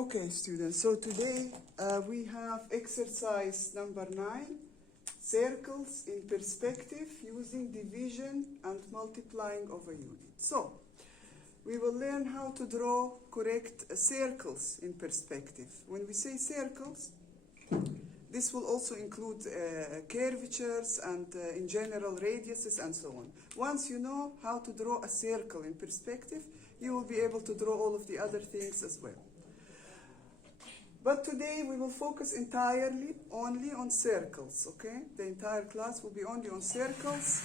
Okay, students, so today we have exercise number 9, circles in perspective using division and multiplying of a unit. So, we will learn how to draw correct circles in perspective. When we say circles, this will also include curvatures and in general radiuses and so on. Once you know how to draw a circle in perspective, you will be able to draw all of the other things as well. But today we will focus entirely only on circles, okay? The entire class will be only on circles.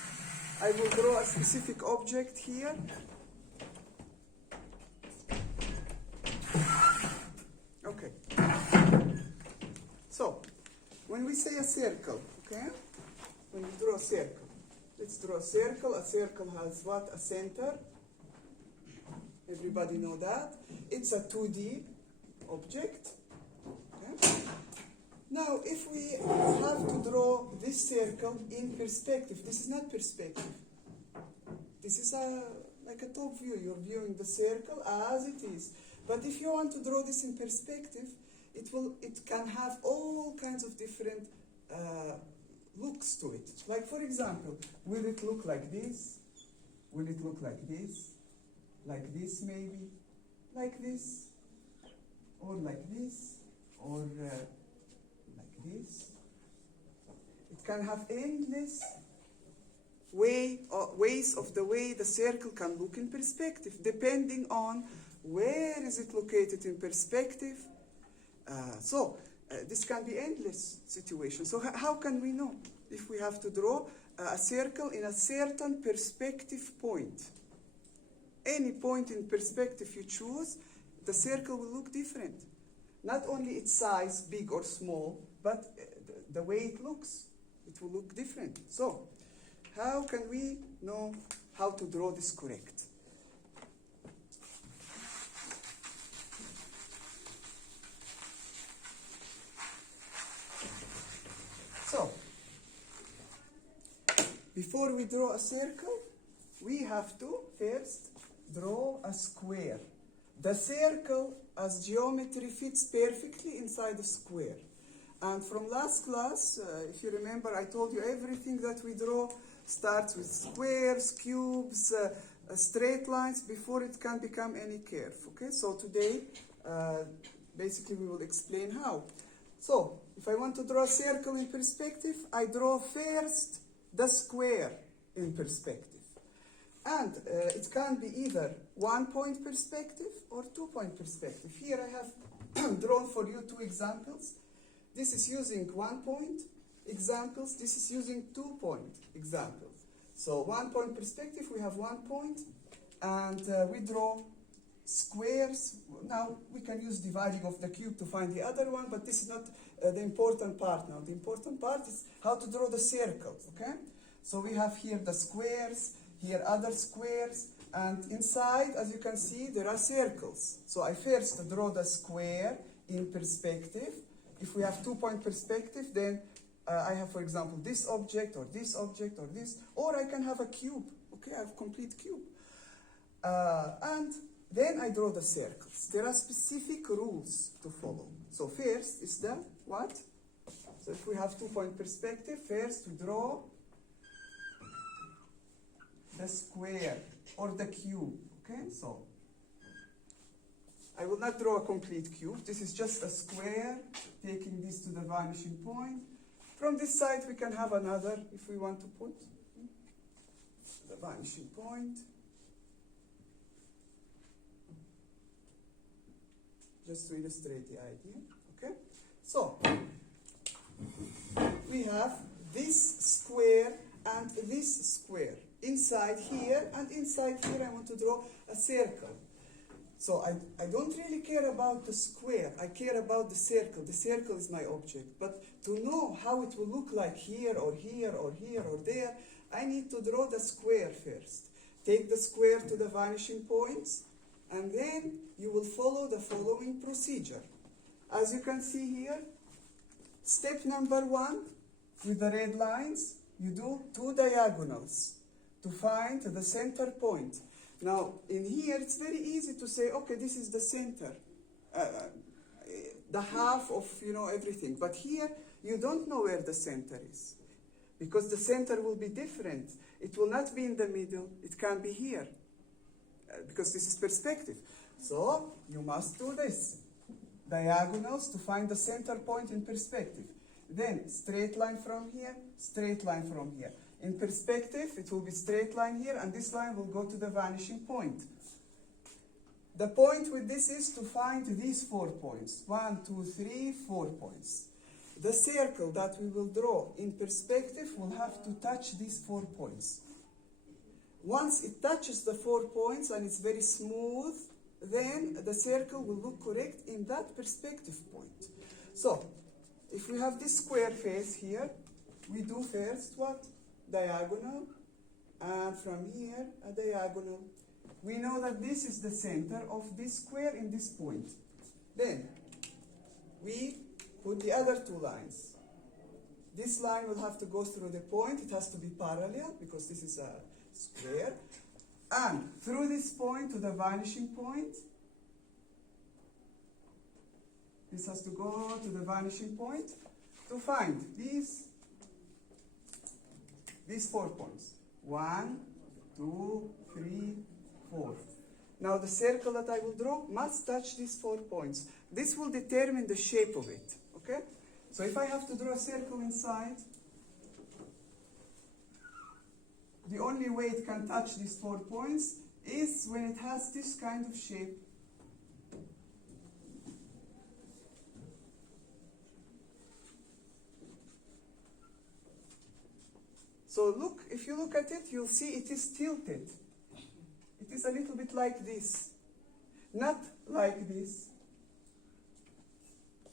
I will draw a specific object here. Okay. So, when we say a circle, okay? When we draw a circle, let's draw a circle. A circle has what? A center. Everybody know that. It's a 2D object. Now, if we have to draw this circle in perspective, this is not perspective. This is like a top view. You're viewing the circle as it is. But if you want to draw this in perspective, it can have all kinds of different looks to it. Like, for example, will it look like this? Will it look like this? Like this, maybe? Like this? Or like this? Or like this. It can have endless ways of the way the circle can look in perspective, depending on where is it located in perspective. This can be endless situation. So how can we know if we have to draw a circle in a certain perspective point? Any point in perspective you choose, the circle will look different. Not only its size, big or small, but the way it looks. It will look different. So, how can we know how to draw this correct? So, before we draw a circle, we have to first draw a square. The circle as geometry fits perfectly inside a square. And from last class, if you remember, I told you everything that we draw starts with squares, cubes, straight lines before it can become any curve. Okay, so today, basically we will explain how. So, if I want to draw a circle in perspective, I draw first the square in perspective. And it can be either 1-point perspective or 2-point perspective. Here I have drawn for you 2 examples. This is using 1-point examples. This is using 2-point examples. So 1-point perspective, we have 1 point. And we draw squares. Now we can use dividing of the cube to find the other one, but this is not the important part now. The important part is how to draw the circles, okay? So we have here the squares, here other squares, and inside, as you can see, there are circles. So I first draw the square in perspective. If we have 2-point perspective, then I have, for example, this object, or this object, or this, or I can have a cube. Okay, I have a complete cube. And then I draw the circles. There are specific rules to follow. So first is the what? So if we have 2-point perspective, first we draw the square or the cube, okay? So, I will not draw a complete cube. This is just a square, taking this to the vanishing point. From this side, we can have another, if we want to put the vanishing point. Just to illustrate the idea, okay? So, we have this square and this square. Inside here and inside here I want to draw a circle. So I don't really care about the square, I care about the circle. The circle is my object. But to know how it will look like here or here or here or there, I need to draw the square first. Take the square to the vanishing points, and then you will follow the following procedure. As you can see here, step number 1, with the red lines, you do 2 diagonals to find the center point. Now, in here, it's very easy to say, okay, this is the center. the half of, everything. But here, you don't know where the center is, because the center will be different. It will not be in the middle. It can be here, because this is perspective. So you must do this. Diagonals to find the center point in perspective. Then straight line from here, straight line from here. In perspective, it will be straight line here, and this line will go to the vanishing point. The point with this is to find these 4 points. 1, 2, 3, 4 points. The circle that we will draw in perspective will have to touch these 4 points. Once it touches the 4 points and it's very smooth, then the circle will look correct in that perspective point. So, if we have this square face here, we do first what? Diagonal, and from here, a diagonal. We know that this is the center of this square in this point. Then, we put the other 2 lines. This line will have to go through the point. It has to be parallel, because this is a square. And through this point to the vanishing point, this has to go to the vanishing point to find these 4 points. 1, 2, 3, 4. Now the circle that I will draw must touch these 4 points. This will determine the shape of it, okay? So if I have to draw a circle inside, the only way it can touch these 4 points is when it has this kind of shape. So look, if you look at it, you'll see it is tilted. It is a little bit like this. Not like this.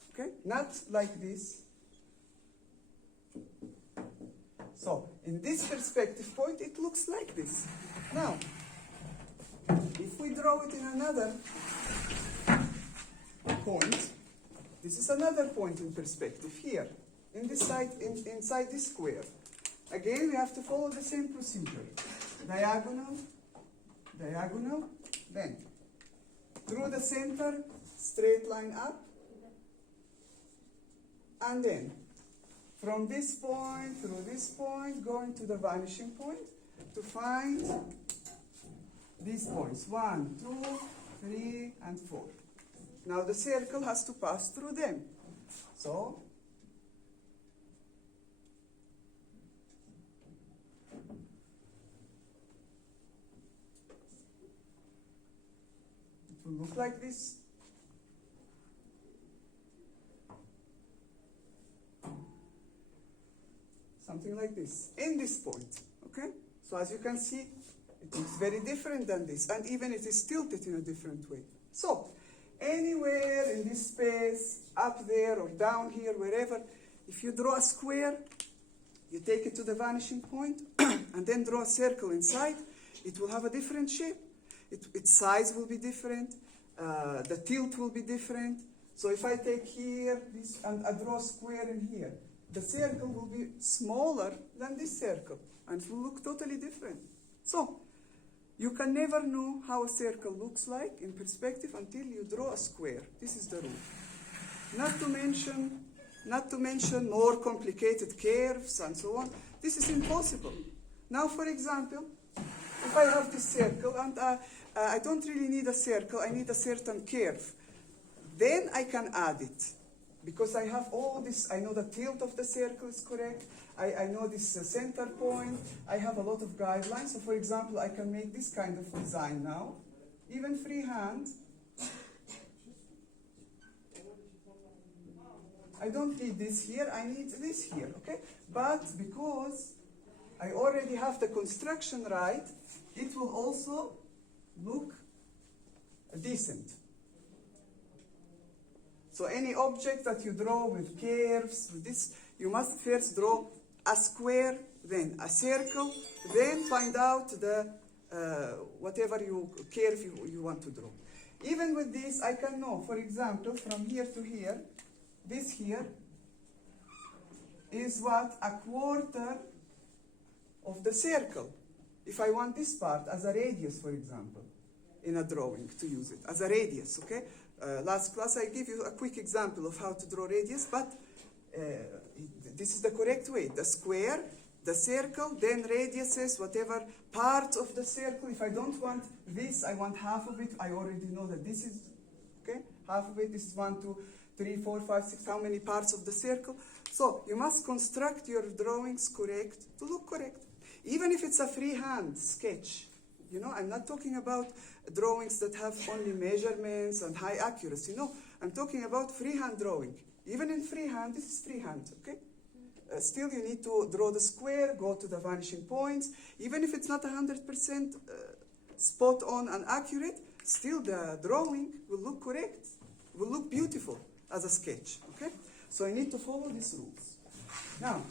Okay? Not like this. So, in this perspective point, it looks like this. Now, if we draw it in another point, this is another point in perspective here, in this side, inside this square. Again, we have to follow the same procedure. Diagonal, diagonal, then through the center, straight line up, and then from this point through this point, going to the vanishing point to find these points. 1, 2, 3, and 4. Now the circle has to pass through them. So, it will look like this. Something like this, in this point, okay? So as you can see, it looks very different than this, and even it is tilted in a different way. So, anywhere in this space, up there or down here, wherever, if you draw a square, you take it to the vanishing point, and then draw a circle inside, it will have a different shape. Its size will be different, the tilt will be different. So if I take here, this, and I draw a square in here, the circle will be smaller than this circle, and it will look totally different. So, you can never know how a circle looks like in perspective until you draw a square. This is the rule. Not to mention more complicated curves and so on. This is impossible. Now, for example, if I have this circle, and I don't really need a circle, I need a certain curve, then I can add it. Because I have all this, I know the tilt of the circle is correct, I know this center point, I have a lot of guidelines. So for example, I can make this kind of design now, even freehand. I don't need this here, I need this here, okay? But because I already have the construction right, it will also look decent. So any object that you draw with curves, with this, you must first draw a square, then a circle, then find out the whatever curve you want to draw. Even with this, I can know, for example, from here to here, this here is what? A quarter of the circle. If I want this part as a radius, for example, in a drawing to use it, as a radius, okay? last class, I gave you a quick example of how to draw radius, but this is the correct way. The square, the circle, then radiuses, whatever part of the circle. If I don't want this, I want half of it. I already know that this is, okay, half of it. This is 1, 2, 3, 4, 5, 6, how many parts of the circle. So you must construct your drawings correct to look correct. Even if it's a freehand sketch. You know, I'm not talking about drawings that have only measurements and high accuracy. No, I'm talking about freehand drawing. Even in freehand, this is freehand, okay? Still, you need to draw the square, go to the vanishing points. Even if it's not 100% spot on and accurate, still the drawing will look correct, will look beautiful as a sketch, okay? So I need to follow these rules. Now,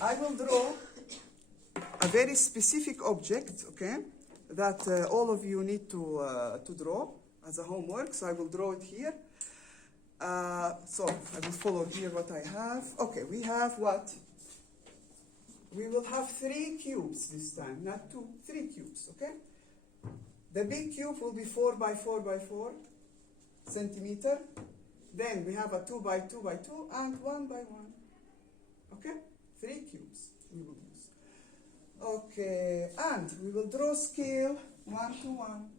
I will draw a very specific object, okay, that all of you need to draw as a homework. So I will draw it here. So I will follow here what I have. Okay, we have what? We will have 3 cubes this time, not 2, 3 cubes, okay? The big cube will be 4 by 4 by 4 centimeter. Then we have a 2 by 2 by 2 and 1 by 1. Okay? 3 cubes we will use. Okay, and we will draw scale 1 to 1.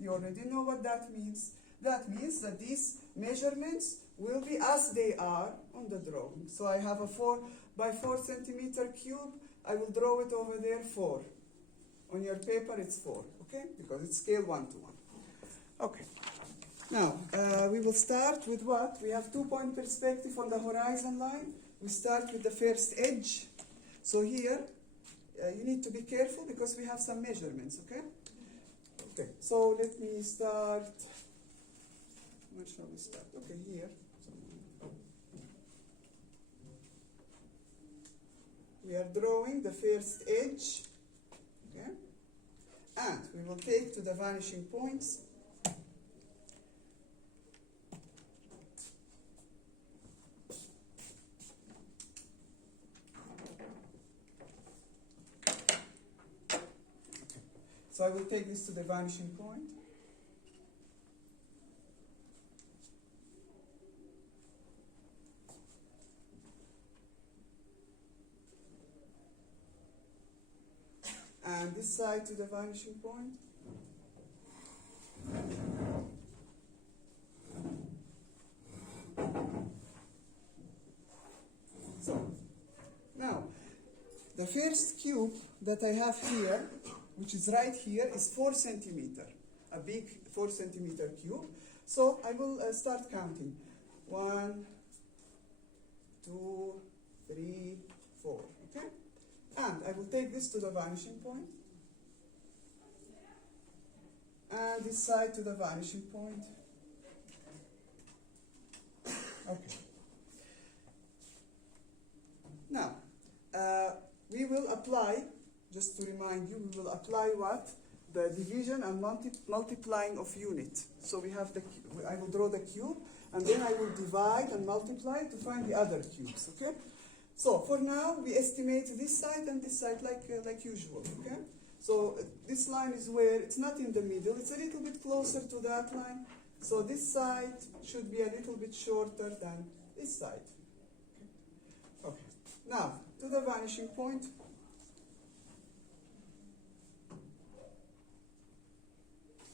You already know what that means. That means that these measurements will be as they are on the drawing. So I have a 4 by 4 centimeter cube. I will draw it over there 4. On your paper it's 4, okay? Because it's scale 1 to 1. Okay. Now, we will start with what? We have 2-point perspective on the horizon line. We start with the first edge. So here, you need to be careful because we have some measurements, okay? Okay, so let me start. Where shall we start? Okay, here. We are drawing the first edge, okay? And we will take to the vanishing points. So I will take this to the vanishing point. And this side to the vanishing point. So, now, the first cube that I have here, which is right here, is 4 centimeter, a big 4 centimeter cube. So I will start counting. 1, 2, 3, 4, okay? And I will take this to the vanishing point. And this side to the vanishing point. Okay. Now, we will apply, just to remind you, we will apply what? The division and multiplying of unit. So we have I will draw the cube, and then I will divide and multiply to find the other cubes, okay? So for now, we estimate this side and this side like usual, okay? So this line is where it's not in the middle, it's a little bit closer to that line. So this side should be a little bit shorter than this side. Okay. Now, to the vanishing point.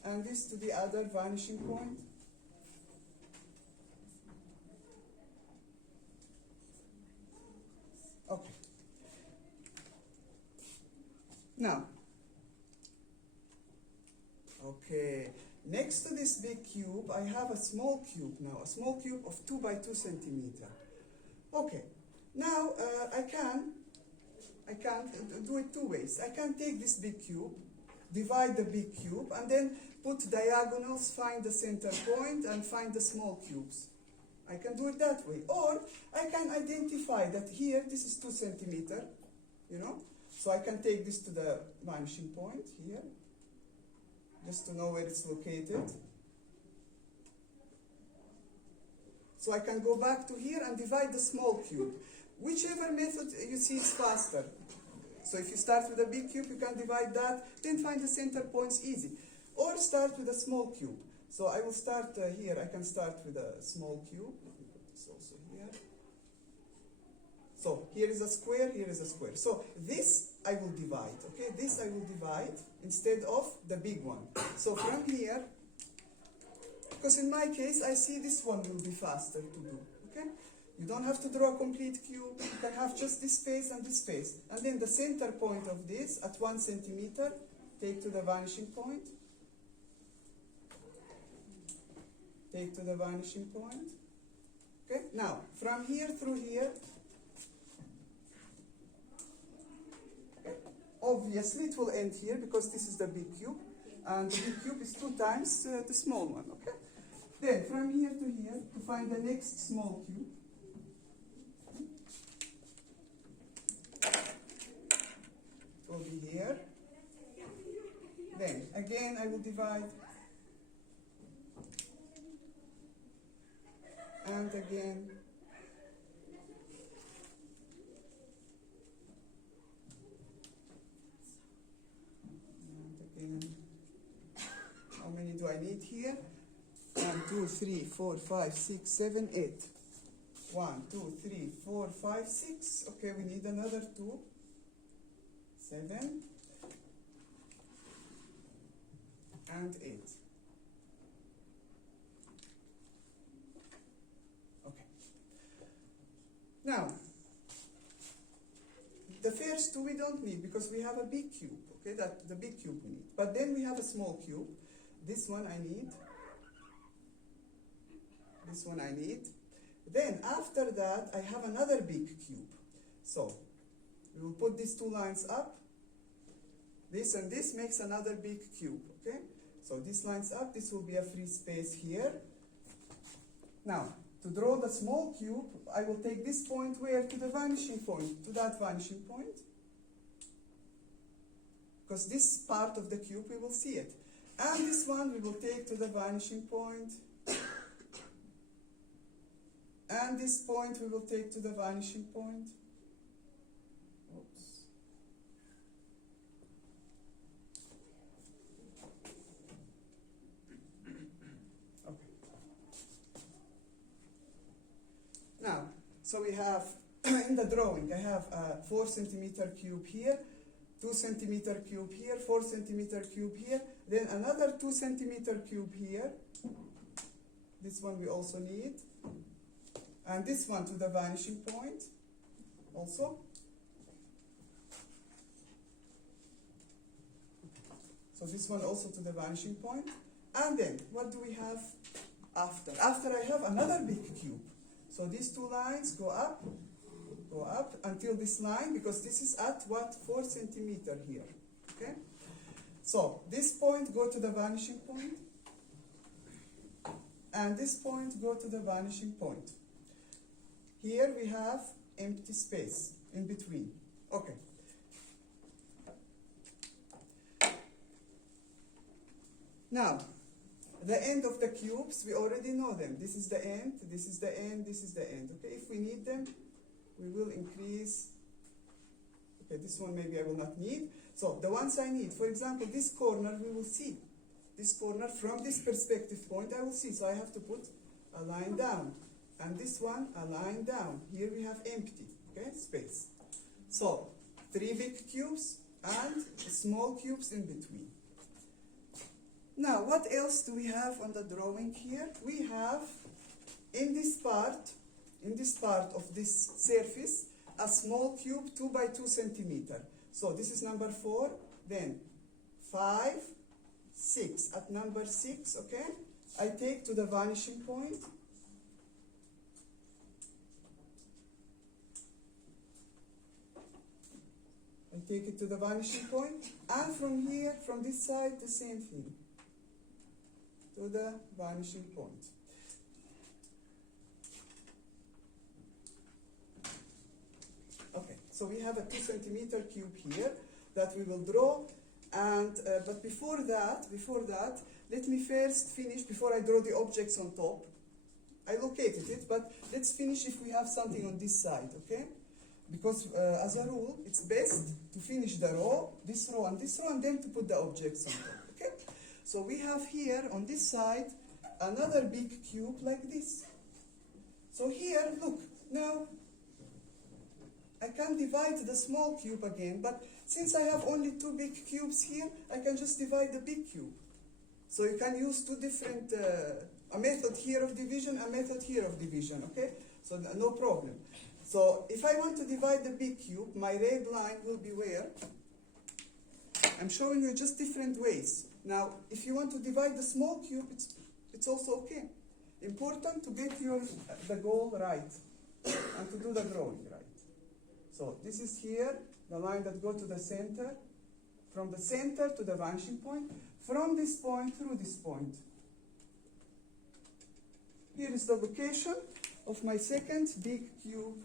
And this to the other vanishing point. Okay. Now, okay, next to this big cube, I have a small cube now, a small cube of 2 by 2 centimeter. Okay, now I can do it 2 ways. I can take this big cube, divide the big cube, and then put diagonals, find the center point, and find the small cubes. I can do it that way. Or I can identify that here, this is 2 centimeter, you know. So I can take this to the vanishing point here, just to know where it's located. So I can go back to here and divide the small cube. Whichever method you see is faster. So if you start with a big cube, you can divide that, then find the center points easy. Or start with a small cube. So I will start here. I can start with a small cube. It's also here. So here is a square, here is a square. So this I will divide, okay? This I will divide instead of the big one. So from here, because in my case, I see this one will be faster to do, okay? You don't have to draw a complete cube. You can have just this face and this face. And then the center point of this at 1 centimeter, take to the vanishing point. Take to the vanishing point. Okay, now from here through here, okay, obviously it will end here because this is the big cube, and the big cube is 2 times the small one. Okay, then from here to here to find the next small cube. It will be here. Then again I will divide. And again. And again. How many do I need here? 1, 2, 3, 4, 5, 6, 7, 8. 1, 2, 3, 4, 5, 6. Okay, we need another 2. 7. And 8. Now, the first 2 we don't need because we have a big cube, okay, that the big cube we need. But then we have a small cube. This one I need. This one I need. Then after that, I have another big cube. So, we will put these 2 lines up. This and this makes another big cube, okay? So this lines up, this will be a free space here. Now, to draw the small cube, I will take this point where? To the vanishing point, to that vanishing point. Because this part of the cube, we will see it. And this one we will take to the vanishing point. And this point we will take to the vanishing point. Oops. Now, so we have, in the drawing, I have a 4 centimeter cube here, 2 centimeter cube here, 4 centimeter cube here, then another 2 centimeter cube here. This one we also need. And this one to the vanishing point also. So this one also to the vanishing point. And then, what do we have after? After I have another big cube. So these 2 lines go up until this line, because this is at what? 4 centimeter here, okay? So this point go to the vanishing point, and this point go to the vanishing point. Here we have empty space in between, okay. Now, the end of the cubes, we already know them. This is the end, this is the end, this is the end. Okay, if we need them, we will increase. Okay, this one maybe I will not need. So the ones I need, for example, this corner we will see. This corner from this perspective point I will see. So I have to put a line down. And this one, a line down. Here we have empty, okay, space. So 3 big cubes and small cubes in between. Now, what else do we have on the drawing here? We have, in this part of this surface, a small cube 2 by 2 centimeter. So this is number 4, then 5, 6. At number 6, okay, I take to the vanishing point. I take it to the vanishing point, and from here, from this side, the same thing. To the vanishing point. Okay, so we have a 2 centimeter cube here that we will draw, and but before that, let me first finish, before I draw the objects on top. I located it, but let's finish if we have something on this side, okay? Because as a rule, it's best to finish the row, this row, and then to put the objects on top, okay? So we have here, on this side, another big cube like this. So here, look, now I can divide the small cube again, but since I have only two big cubes here, I can just divide the big cube. So you can use two different, a method here of division, a method here of division, okay? So no problem. So if I want to divide the big cube, my red line will be where? I'm showing you just different ways. Now, if you want to divide the small cube, it's also okay. Important to get the goal right and to do the drawing right. So this is here, the line that goes to the center, from the center to the vanishing point, from this point through this point. Here is the location of my second big cube.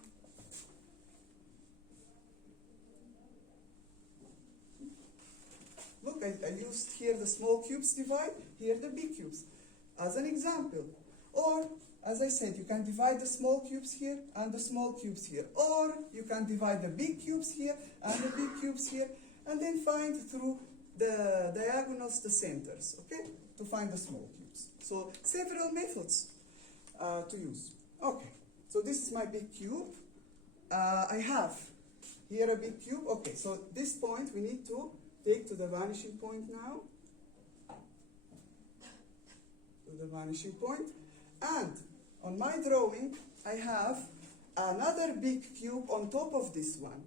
Look, I used here the small cubes divide, here the big cubes, as an example. Or, as I said, you can divide the small cubes here and the small cubes here. Or you can divide the big cubes here and the big cubes here, and then find through the diagonals the centers, okay, to find the small cubes. So several methods to use. Okay, so this is my big cube. I have here a big cube. Okay, so this point we need to take to the vanishing point now. To the vanishing point. And on my drawing, I have another big cube on top of this one.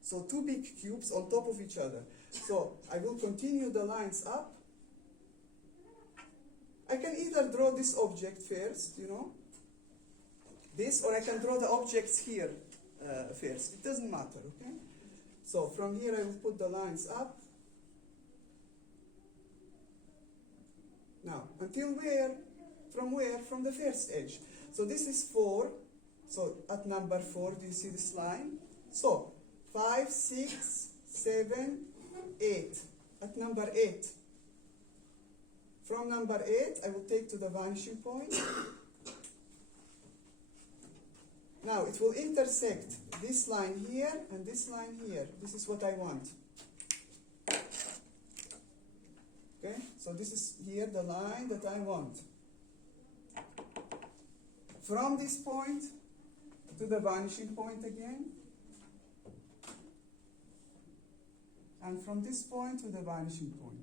So two big cubes on top of each other. So I will continue the lines up. I can either draw this object first, you know, this, or I can draw the objects here first. It doesn't matter, okay? So from here I will put the lines up. Now, until where? From where? From the first edge. So this is 4. So at number 4, do you see this line? So 5, 6, 7, 8. At number 8. From number 8, I will take to the vanishing point. Now it will intersect this line here and this line here. This is what I want. Okay, so this is here the line that I want. From this point to the vanishing point again. And from this point to the vanishing point.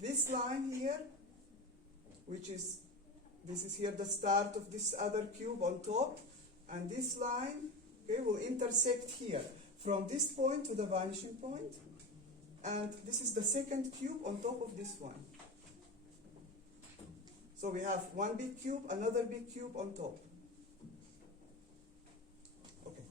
This line here, which is, this is here the start of this other cube on top, and this line, okay, will intersect here. From this point to the vanishing point, and this is the second cube on top of this one. So we have one big cube, another big cube on top. Okay.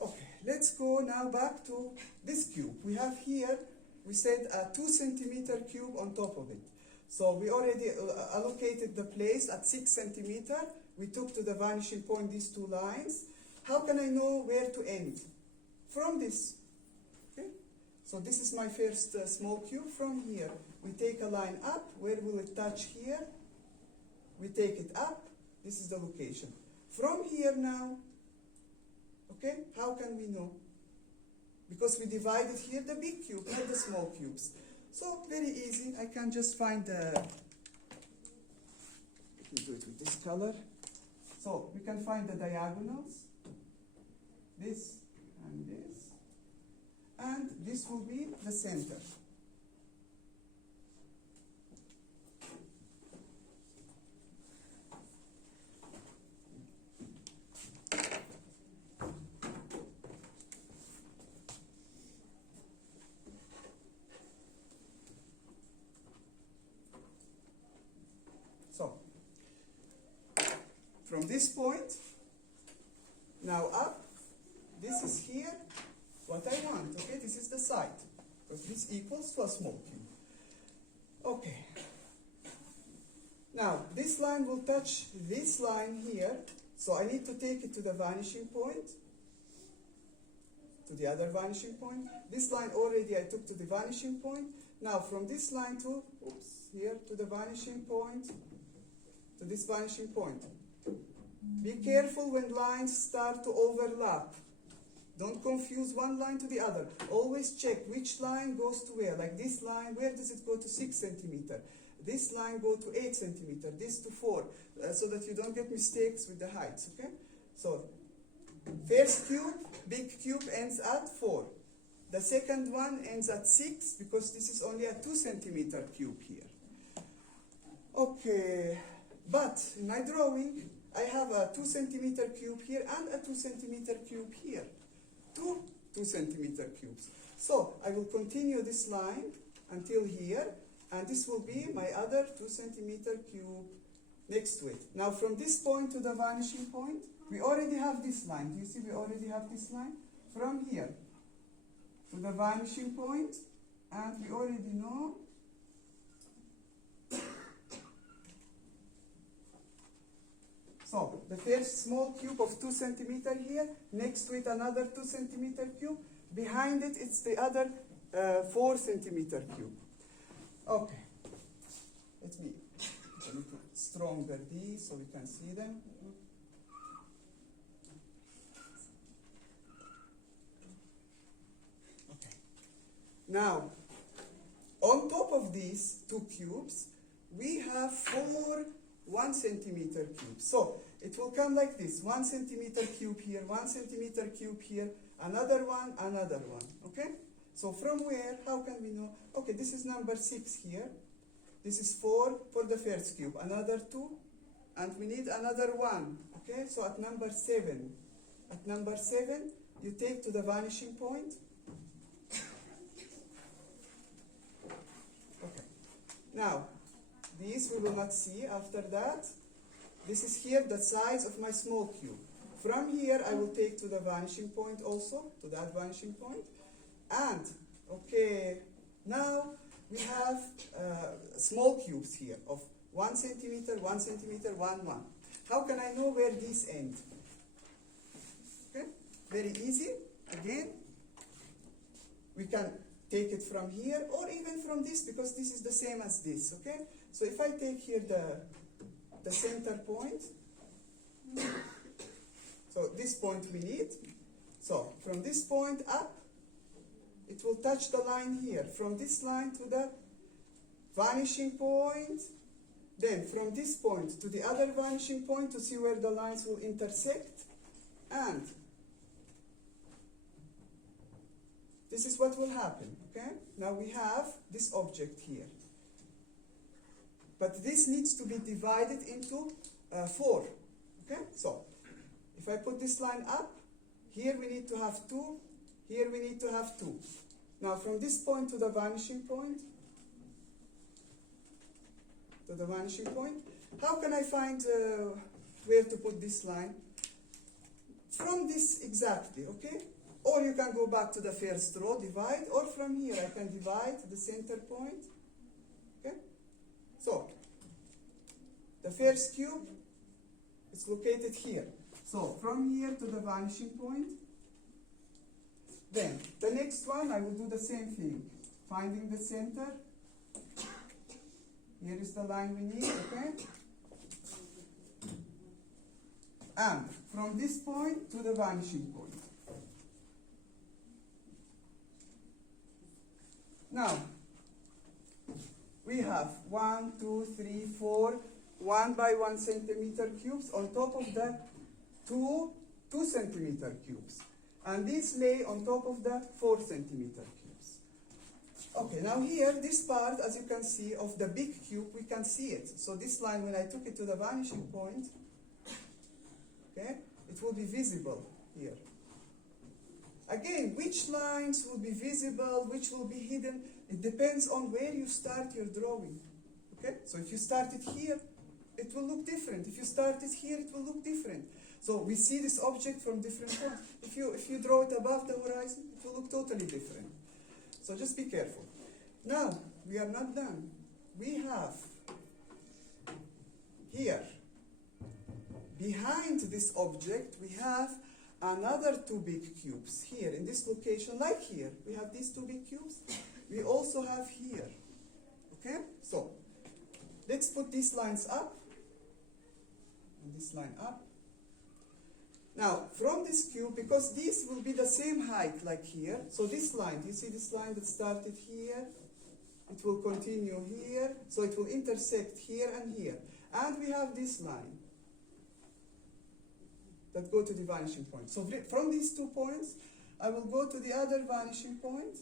Okay, let's go now back to this cube. We have here, we said a 2 centimeter cube on top of it. So we already allocated the place at 6 centimeter. We took to the vanishing point these two lines. How can I know where to end? From this. Okay? So this is my first small cube. From here, we take a line up. Where will it touch here? We take it up. This is the location. From here now, okay, how can we know? Because we divided here the big cube, not the small cubes. So very easy. I can just find the, let me do it with this color. So we can find the diagonals. This and this. And this will be the center. So, from this point, now up, this is here, what I want, okay? This is the side, because this equals to a small cube. Okay. Now, this line will touch this line here, so I need to take it to the vanishing point, to the other vanishing point. This line already I took to the vanishing point. Now, from this line to, here to the vanishing point, to this vanishing point. Be careful when lines start to overlap. Don't confuse one line to the other. Always check which line goes to where. Like this line, where does it go to 6 centimeter? This line go to 8 centimeter, this to 4, so that you don't get mistakes with the heights, okay? So, first cube, big cube ends at 4. The second one ends at 6, because this is only a 2 centimeter cube here. Okay, but in my drawing, I have a 2 centimeter cube here and a 2 centimeter cube here. Two 2 centimeter cubes. So I will continue this line until here, and this will be my other 2 centimeter cube next to it. Now from this point to the vanishing point, we already have this line. Do you see we already have this line? From here to the vanishing point, and we already know so the first small cube of 2 centimeter here, next to it another 2 centimeter cube, behind it it's the other 4 centimeter cube. Okay, let me put stronger these so we can see them. Okay. Now, on top of these 2 cubes, we have 4 1 centimeter cubes. So it will come like this: 1 centimeter cube here, 1 centimeter cube here, another one, another one. Okay? So from where? How can we know? Okay, this is number 6 here. This is 4 for the first cube, another 2, and we need another 1. Okay? So at number 7. At number 7, you take to the vanishing point. Okay. Now, these we will not see after that. This is here the size of my small cube. From here I will take to the vanishing point also, to that vanishing point. And, okay, now we have small cubes here of 1 centimeter, 1 centimeter, 1, 1. How can I know where these end? Okay, very easy. Again, we can take it from here or even from this, because this is the same as this, okay? So if I take here the center point, so this point we need. So from this point up, it will touch the line here. From this line to the vanishing point, then from this point to the other vanishing point to see where the lines will intersect, and this is what will happen, okay? Now we have this object here. But this needs to be divided into 4, okay? So, if I put this line up, here we need to have 2, here we need to have 2. Now from this point to the vanishing point, how can I find where to put this line? From this exactly, okay? Or you can go back to the first row, divide, or from here I can divide the center point, okay? So, the first cube is located here. So, from here to the vanishing point. Then, the next one, I will do the same thing. Finding the center. Here is the line we need, okay? And from this point to the vanishing point. Now, we have 1, 2, 3, 4, 1 by 1 centimeter cubes on top of the 2 centimeter cubes. And these lay on top of the 4 centimeter cubes. Okay, now here, this part, as you can see, of the big cube, we can see it. So this line, when I took it to the vanishing point, okay, it will be visible here. Again, which lines will be visible, which will be hidden, it depends on where you start your drawing. Okay, so if you start it here, it will look different. If you start it here, it will look different. So we see this object from different points. If you draw it above the horizon, it will look totally different. So just be careful. Now, we are not done. We have here, behind this object, we have another 2 big cubes here in this location, like here. We have these 2 big cubes. We also have here. Okay? So, let's put these lines up. And this line up. Now, from this cube, because these will be the same height like here, so this line, do you see this line that started here? It will continue here, so it will intersect here and here. And we have this line that go to the vanishing point. So from these 2 points, I will go to the other vanishing point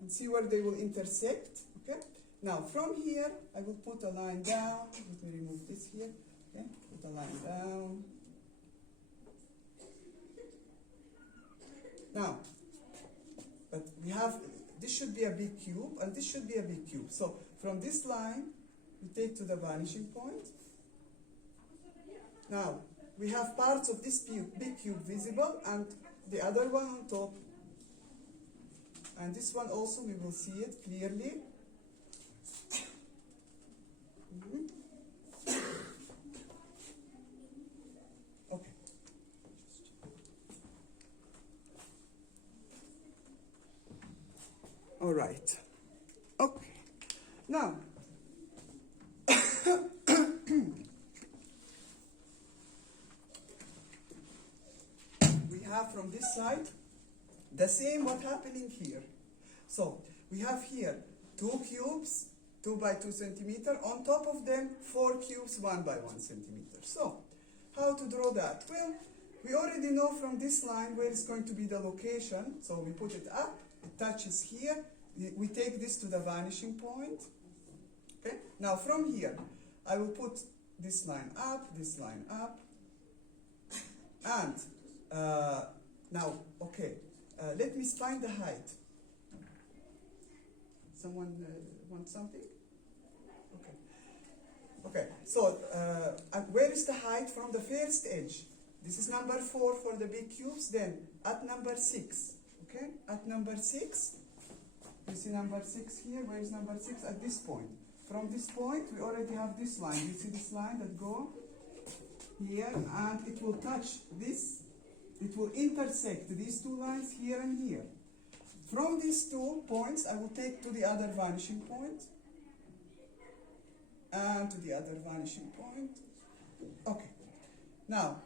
and see where they will intersect. Okay? Now, from here, I will put a line down. Let me remove this here. Okay? Put a line down. Now, but we have, this should be a big cube, and this should be a big cube. So, from this line, we take to the vanishing point. Now, we have parts of this big cube visible, and the other one on top. And this one also, we will see it clearly. Okay. All right. Okay. Now, we have from this side the same what happening here. So we have here 2 cubes, 2 by 2 centimeter. On top of them, 4 cubes, 1 by 1 centimeter. So how to draw that? Well, we already know from this line where is going to be the location. So we put it up, it touches here. We take this to the vanishing point. Okay. Now from here, I will put this line up, and now, okay, let me find the height. Someone want something? Okay. Okay, so where is the height from the first edge? This is number 4 for the big cubes. Then at number 6, okay? At number 6, you see number 6 here. Where is number 6? At this point. From this point, we already have this line. You see this line that go here, and it will touch this. It will intersect these 2 lines here and here. From these 2 points, I will take to the other vanishing point, and to the other vanishing point. Okay. Now,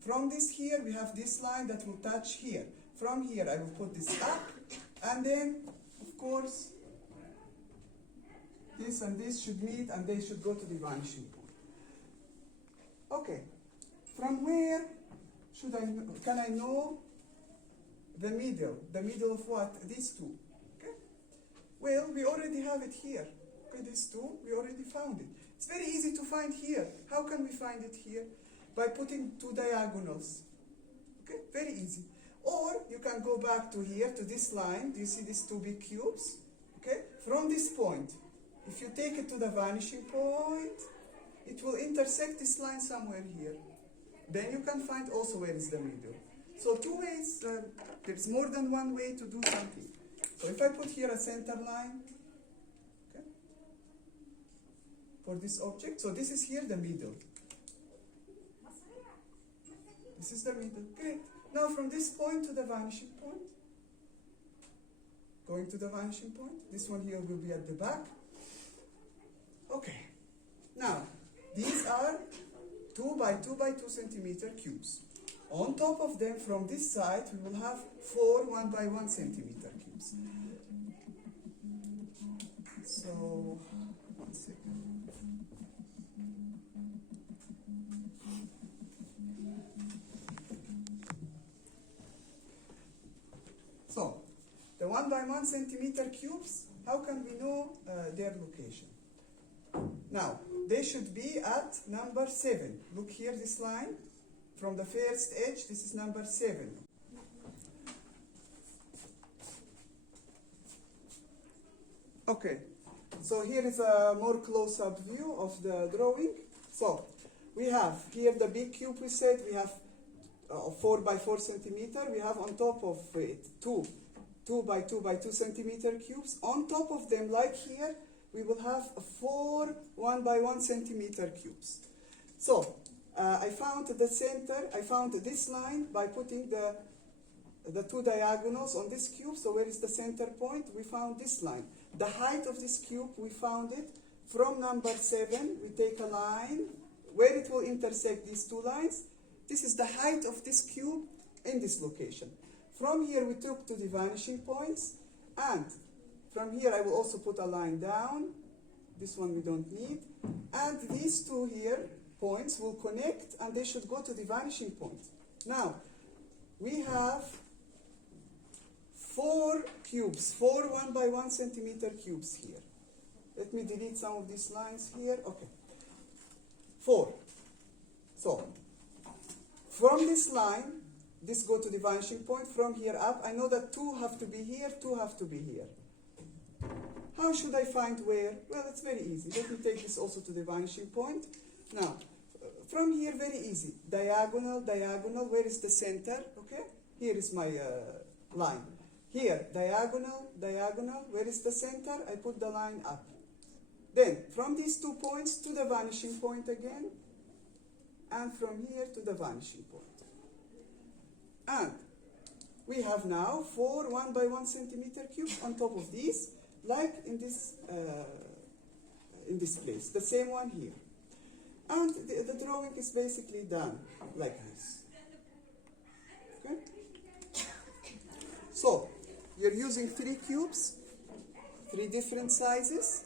from this here, we have this line that will touch here. From here, I will put this up, and then, of course, this and this should meet, and they should go to the vanishing point. Okay. From where can I know the middle? The middle of what? These 2. Okay? Well, we already have it here. Okay, these 2, we already found it. It's very easy to find here. How can we find it here? By putting 2 diagonals. Okay, very easy. Or you can go back to here, to this line. Do you see these 2 big cubes? Okay, from this point, if you take it to the vanishing point, it will intersect this line somewhere here. Then you can find also where is the middle. So 2 ways, there's more than 1 way to do something. So if I put here a center line, okay, for this object, so this is here the middle. This is the middle, great. Now from this point to the vanishing point, going to the vanishing point, this one here will be at the back. Okay, now these are 2 by 2 by 2 centimeter cubes. On top of them, from this side, we will have 4 1 by 1 centimeter cubes. So, 1 second. So, the 1 by 1 centimeter cubes, how can we know their location? Now, they should be at number 7. Look here, this line. From the first edge, this is number 7. Okay, so here is a more close-up view of the drawing. So, we have here the big cube we said, we have 4 by 4 centimeter. We have on top of it 2 by 2 by 2 centimeter cubes. On top of them, like here, we will have 4 1 by 1 centimeter cubes. So, I found the center, I found this line by putting the 2 diagonals on this cube. So where is the center point? We found this line. The height of this cube, we found it from number 7. We take a line where it will intersect these two lines, this is the height of this cube in this location. From here we took to the vanishing points, and from here I will also put a line down. This one we don't need. And these two here points will connect, and they should go to the vanishing point. Now, we have 4 cubes, 4 1 by 1 centimeter cubes here. Let me delete some of these lines here. Okay. 4. So, from this line, this go to the vanishing point. From here up, I know that 2 have to be here, 2 have to be here. How should I find where? Well, it's very easy. Let me take this also to the vanishing point. Now, from here, very easy. Diagonal, diagonal. Where is the center? Okay? Here is my line. Here, diagonal, diagonal. Where is the center? I put the line up. Then, from these 2 points to the vanishing point again, and from here to the vanishing point. And we have now 4 1 by 1 centimeter cube on top of these, like in this place, the same one here. And the drawing is basically done like this. Okay? So, you're using 3 cubes, 3 different sizes,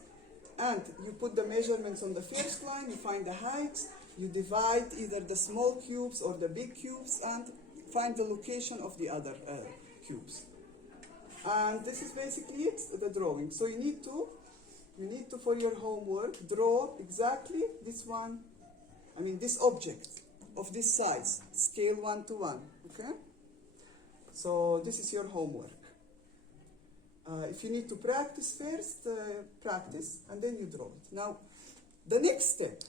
and you put the measurements on the first line, you find the heights, you divide either the small cubes or the big cubes, and find the location of the other cubes. And this is basically it, the drawing. So you need to, for your homework, draw exactly this one, this object of this size, scale 1 to 1, okay? So this is your homework. If you need to practice first, practice, and then you draw it. Now, the next step,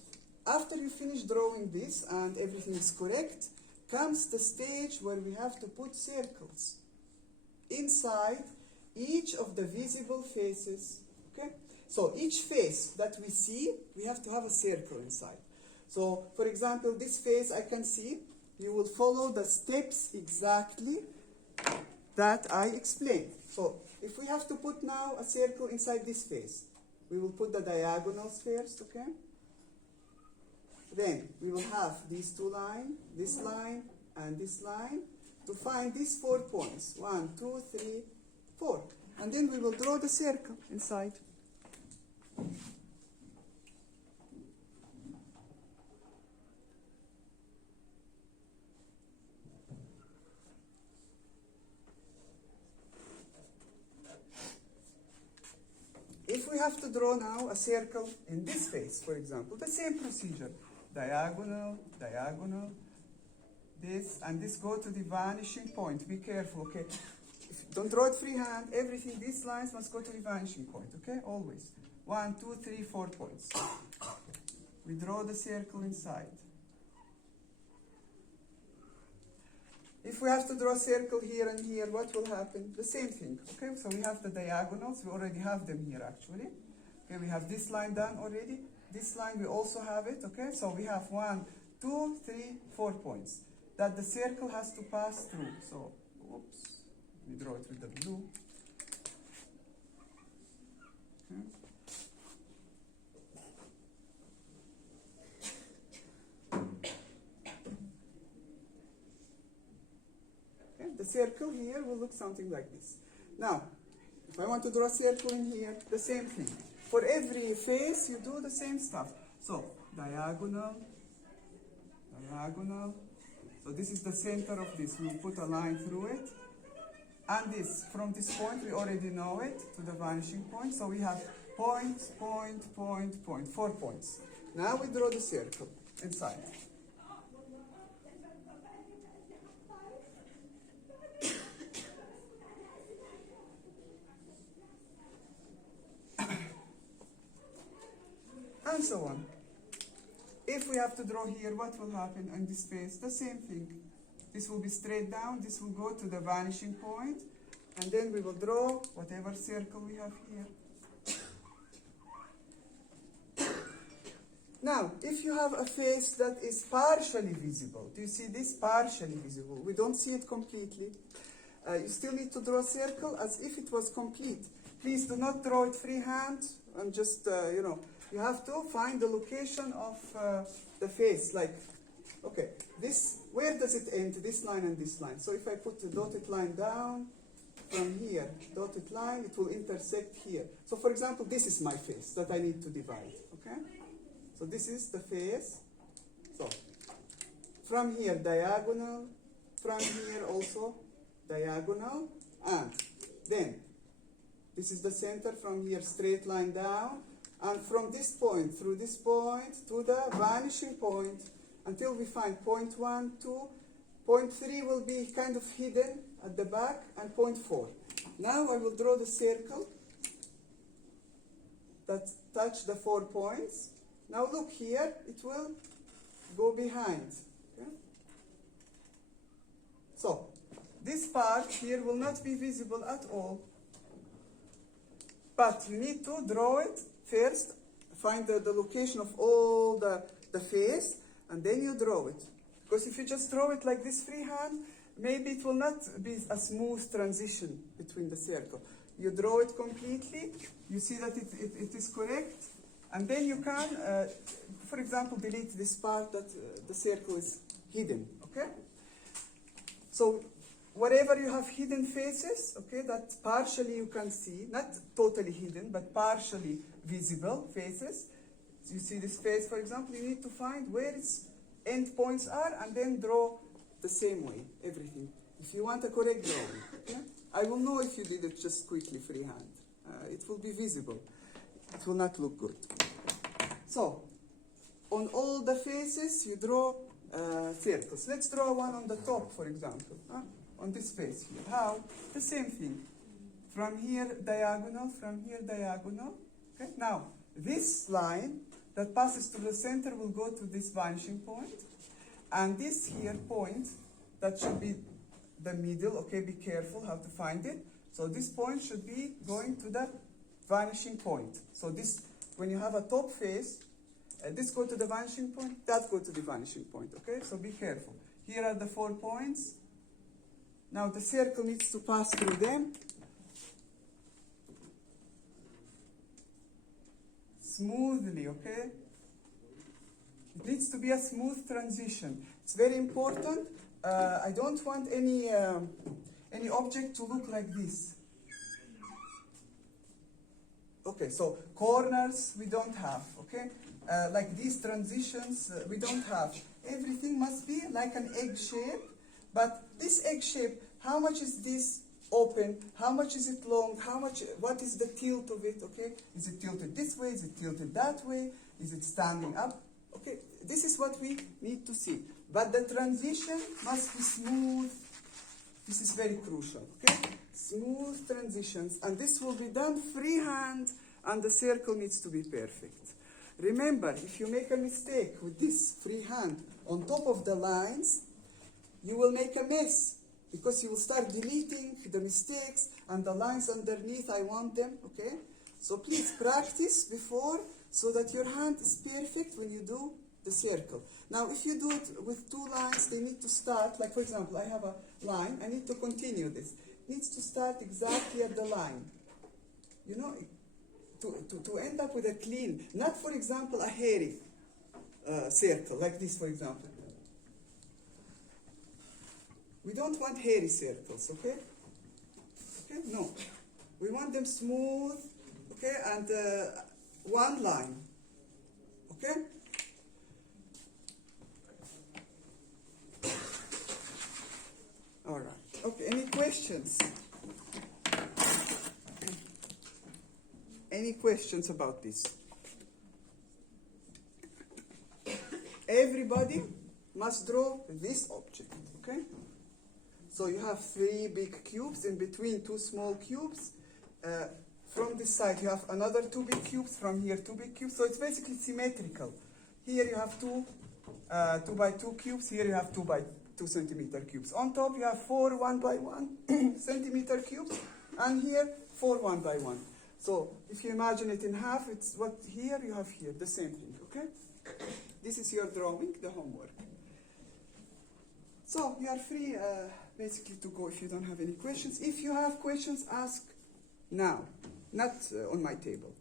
after you finish drawing this and everything is correct, comes the stage where we have to put circles inside each of the visible faces, okay? So each face that we see, we have to have a circle inside. So, for example, this face I can see, you will follow the steps exactly that I explained. So, if we have to put now a circle inside this face, we will put the diagonals first, okay? Then we will have these 2 lines, this line, and this line, to find these 4 points. 1, 2, 3, 4. And then we will draw the circle inside. If we have to draw now a circle in this face, for example, the same procedure. Diagonal, diagonal, this, and this go to the vanishing point. Be careful, okay? Don't draw it freehand. Everything, these lines must go to the vanishing point, okay? Always. 1, 2, 3, 4 points. We draw the circle inside. If we have to draw a circle here and here, what will happen? The same thing, okay? So we have the diagonals. We already have them here, actually. Okay, we have this line done already. This line, we also have it, okay? So we have 1, 2, 3, 4 points that the circle has to pass through. So, oops, we draw it with the blue. Okay. Okay, the circle here will look something like this. Now, if I want to draw a circle in here, the same thing. For every face, you do the same stuff. So, diagonal, diagonal. So this is the center of this. We'll put a line through it. And this, from this point, we already know it, to the vanishing point. So we have point, point, point, point, 4 points. Now we draw the circle inside. And so on. If we have to draw here, what will happen in this face? The same thing. This will be straight down, this will go to the vanishing point, and then we will draw whatever circle we have here. Now, if you have a face that is partially visible, do you see this? Partially visible. We don't see it completely. You still need to draw a circle as if it was complete. Please do not draw it freehand and just, you have to find the location of the face. Like, okay, this, where does it end, this line and this line? So if I put the dotted line down, from here, dotted line, it will intersect here. So for example, this is my face that I need to divide, okay? So this is the face. So from here, diagonal, from here also, diagonal, and then this is the center, from here, straight line down, and from this point, through this point, to the vanishing point, until we find point 1, 2, point 3 will be kind of hidden at the back, and point 4. Now I will draw the circle that touch the 4 points. Now look here, it will go behind. Okay? So this part here will not be visible at all. But you need to draw it first, find the location of all the face, and then you draw it. Because if you just draw it like this freehand, maybe it will not be a smooth transition between the circle. You draw it completely, you see that it is correct, and then you can, for example, delete this part that the circle is hidden, okay? So wherever you have hidden faces, okay, that partially you can see, not totally hidden, but partially visible faces. So you see this face, for example, you need to find where its end points are and then draw the same way, everything. If you want a correct drawing, okay? I will know if you did it just quickly freehand. It will be visible. It will not look good. So, on all the faces, you draw circles. Let's draw one on the top, for example. On this face here. How? The same thing. From here, diagonal, from here, diagonal. Okay? Now, this line that passes through the center will go to this vanishing point. And this here point, that should be the middle. Okay, be careful how to find it. So this point should be going to the vanishing point. So this, when you have a top face, this go to the vanishing point, that go to the vanishing point. Okay, so be careful. Here are the 4 points. Now the circle needs to pass through them. Smoothly, okay? It needs to be a smooth transition. It's very important. I don't want any object to look like this. Okay, so corners we don't have, okay? Like these transitions we don't have. Everything must be like an egg shape, but this egg shape, how much is this open? How much is it long? What is the tilt of it, okay? Is it tilted this way? Is it tilted that way? Is it standing up? Okay, this is what we need to see. But the transition must be smooth. This is very crucial, okay? Smooth transitions, and this will be done freehand, and the circle needs to be perfect. Remember, if you make a mistake with this freehand on top of the lines, you will make a mess, because you will start deleting the mistakes, and the lines underneath, I want them, okay? So please practice before, so that your hand is perfect when you do the circle. Now, if you do it with 2 lines, they need to start, like for example, I have a line, I need to continue this. It needs to start exactly at the line. You know, to end up with a clean, not for example a hairy circle, like this for example. We don't want hairy circles, okay? Okay, no. We want them smooth, okay, and one line, okay? All right. Okay, any questions? Any questions about this? Everybody must draw this object, okay? So you have 3 big cubes, in between 2 small cubes. From this side you have another 2 big cubes, from here 2 big cubes. So it's basically symmetrical. Here you have 2 by 2 cubes, here you have 2 by 2 centimeter cubes. On top you have 4 1 by 1 centimeter cubes, and here 4 1 by 1. So if you imagine it in half, it's what here you have here, the same thing, okay? This is your drawing, the homework. So you are free basically to go if you don't have any questions. If you have questions, ask now, not on my table.